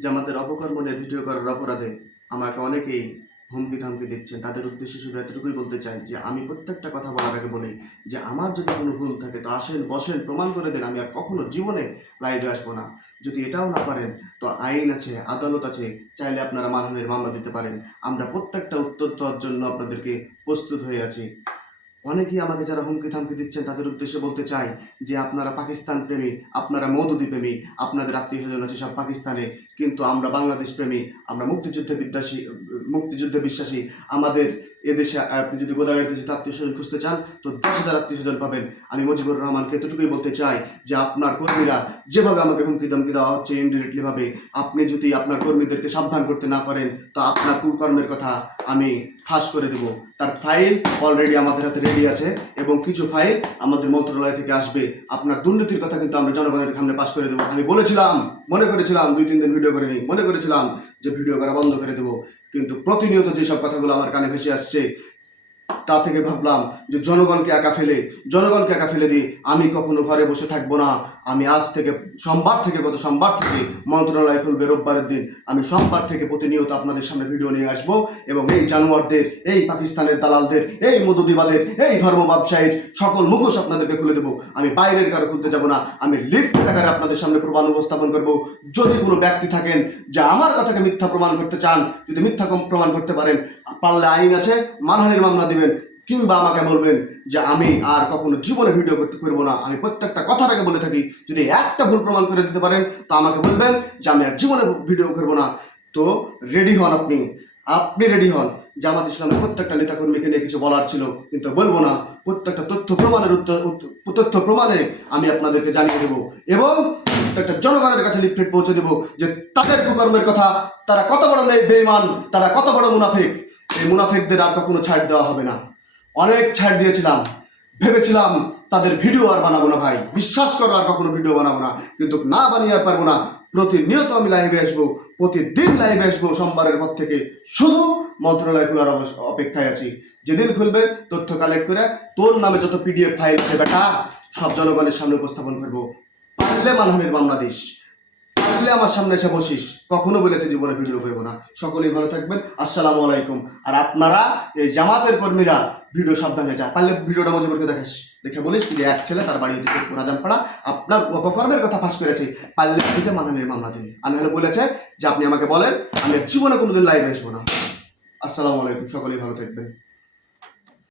জামাতের অপকর্ম নিয়ে ভিডিও করার অপরাধে আমাকে অনেকেই হুমকি ধামকি দিচ্ছেন। তাদের উদ্দেশ্যে শুধু এতটুকুই বলতে চাই যে আমি প্রত্যেকটা কথা বলার আগে বলি যে আমার যদি কোনো ভুল থাকে তো আসেন, বসেন, প্রমাণ করে দেন। আমি আর কখনো জীবনে লাইভে আসবো না। যদি এটাও না পারেন তো আইন আছে, আদালত আছে, চাইলে আপনারা মানহানির মামলা দিতে পারেন। আমরা প্রত্যেকটা উত্তর দেওয়ার জন্য আপনাদেরকে প্রস্তুত হয়ে আছি। অনেকেই আমাকে যারা হুমকি থামকি দিচ্ছেন তাদের উদ্দেশ্যে বলতে চাই যে আপনারা পাকিস্তান প্রেমী, আপনারা মওদুদি প্রেমী, আপনাদের আত্মীয় স্বজন আছে সব পাকিস্তানে, কিন্তু আমরা বাংলাদেশ প্রেমী, আমরা মুক্তিযুদ্ধে বিশ্বাসী। আমাদের এদেশে আপনি যদি গোদাগাড়ি দেশে আত্মীয় স্বজন খুঁজতে চান তো 10,000 আত্মীয় স্বজন পাবেন। আমি মুজিবুর রহমানকে এতটুকুই বলতে চাই যে আপনার কর্মীরা যেভাবে আমাকে হুমকি ধমকি দেওয়া হচ্ছে ইনডিরেক্টলি ভাবে, আপনি যদি আপনার কর্মীদেরকে সাবধান করতে না পারেন তো আপনার কুকর্মের কথা আমি ফাঁস করে দেব। তার ফাইল অলরেডি আমাদের হাতে রেডি আছে এবং কিছু ফাইল আমাদের মন্ত্রণালয় থেকে আসবে। আপনার দুর্নীতির কথা কিন্তু আমরা জনগণের সামনে পাশ করে দেবো। আমি বলেছিলাম, মনে করেছিলাম 2-3 দিন ভিডিও করে নিই, মনে করেছিলাম যে ভিডিও করা বন্ধ করে দেবো, কিন্তু প্রতিনিয়ত যেসব কথাগুলো আমার কানে ভেসে আসছে তা থেকে ভাবলাম যে জনগণকে একা ফেলে দিয়ে আমি কখনো ঘরে বসে থাকবো না। আমি আজ থেকে গত সোমবার থেকে মন্ত্রণালয় খুলবে রোববারের দিন। আমি সোমবার থেকে প্রতিনিয়ত আপনাদের সামনে ভিডিও নিয়ে আসবো এবং এই জানোয়ারদের, এই পাকিস্তানের দালালদের, এই মধুদিবাদের, এই ধর্ম ব্যবসায়ীর সকল মুখোশ আপনাদেরকে খুলে দেবো। আমি বাইরের কারো খুলতে যাব না। আমি লিফট আকারে আপনাদের সামনে প্রমাণ উপস্থাপন করবো। যদি কোনো ব্যক্তি থাকেন যে আমার কথাকে মিথ্যা প্রমাণ করতে চান, যদি মিথ্যা প্রমাণ করতে পারেন, পারলে আইন আছে, মানহানির মামলা দিবেন, কিংবা আমাকে বলবেন যে আমি আর কখনো জীবনে ভিডিও করতে পারবো না। আমি প্রত্যেকটা কথাটাকে বলে থাকি, যদি একটা ভুল প্রমাণ করে দিতে পারেন তো আমাকে বলবেন যে আমি আর জীবনে ভিডিও করবো না। তো রেডি হন, আপনি রেডি হন। জামাত ইসলামের প্রত্যেকটা নেতাকর্মীকে নিয়ে কিছু বলার ছিল, কিন্তু বলবো না। প্রত্যেকটা তথ্য প্রমাণে আমি আপনাদেরকে জানিয়ে দেবো এবং প্রত্যেকটা জনগণের কাছে লিফলেট পৌঁছে দেবো যে তাদের কুকর্মের কথা, তারা কত বড় বেঈমান, তারা কত বড় মুনাফিক। এই মুনাফিকদের আর কখনো ছাড় দেওয়া হবে না। অনেক ছাড় দিয়েছিলাম, ভেবেছিলাম তাদের ভিডিও আর বানাবো না ভাই, বিশ্বাস করো আর কখনো ভিডিও বানাবো না, কিন্তু না বানিয়ে আর পারবো না। প্রতিনিয়ত আমি লাইভে আসবো, প্রতিদিন লাইভে আসবো সোমবারের পর থেকে। শুধু মন্ত্রণালয় খোলার অপেক্ষায় আছি। যেদিন খুলবে তথ্য কালেক্ট করে তোর নামে যত পিডিএফ ফাইল আছে বেটা সব জনগণের সামনে উপস্থাপন করবো। পারলে মানহানির মামলা দিস, পারলে আমার সামনে এসে বসিস। কখনো বলেছে জীবনে ভিডিও করবো না। সকলেই ভালো থাকবেন, আসসালামু আলাইকুম। আর আপনারা এই জামাতের কর্মীরা ভিডিও সাবধানে যা, পারলে ভিডিওটা মুজিবুরকে দেখে বলিস যে এক ছেলে তার বাড়ি হচ্ছে রাজামপাড়া, আপনার অপকর্মের কথা ফাঁস করেছে, পারলে যে মানহানির মামলা দিন। আমি হলে বলেছে যে আপনি আমাকে বলেন, আমি জীবনে কোনোদিন লাইভে আসবো না। আসসালামু আলাইকুম, সকলেই ভালো থাকবেন।